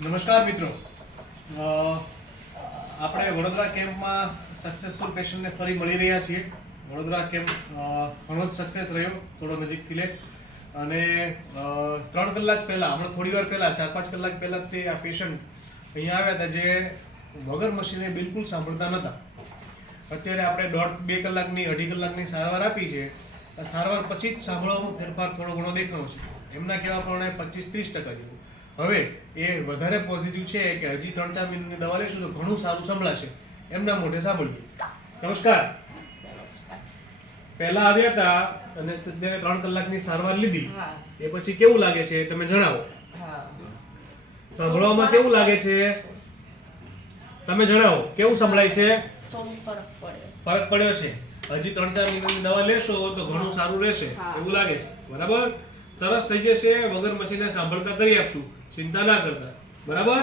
નમસ્કાર મિત્રો, આપણે વડોદરા કેમ્પમાં સક્સેસફુલ પેશન્ટને ફરી મળી રહ્યા છીએ. વડોદરા કેમ્પ ઘણો જ સક્સેસ રહ્યો, થોડો નજીકથી લે. અને 3 કલાક પહેલાં, હમણાં થોડી વાર પહેલાં 4-5 કલાક પહેલાં તે આ પેશન્ટ અહીંયા આવ્યા હતા જે વગર મશીને બિલકુલ સાંભળતા નહોતા. અત્યારે આપણે 1.5-2 કલાકની 2.5 કલાકની સારવાર આપી છે. સારવાર પછી જ સાંભળવામાં ફેરફાર થોડો ઘણો દેખાણો છે. એમના કહેવા પ્રમાણે 25-30% જેવું. હવે એ વધારે પોઝિટિવ છે કે હજી 3-4 મહિનાની દવા લેશું તો ઘણું સારું સંભળાશે. એમના મોઢે સાંભળીએ. નમસ્કાર. પહેલા આવ્યા હતા અને તેને 3 કલાકની સારવાર લીધી. એ પછી કેવું લાગે છે તમે જણાવો. સાંભળવામાં કેવું લાગે છે તમે જણાવો. કેવું સંભળાય છે? ફરક પડ્યો છે. હજી 3-4 મહિનાની દવા લેશો તો ઘણું સારું રહેશે એવું લાગે છે. બરાબર, સરસ થઈ જશે. વગર મશીને સાંભળતા કરી આપશું, ચિંતા ના કરતા. બરાબર.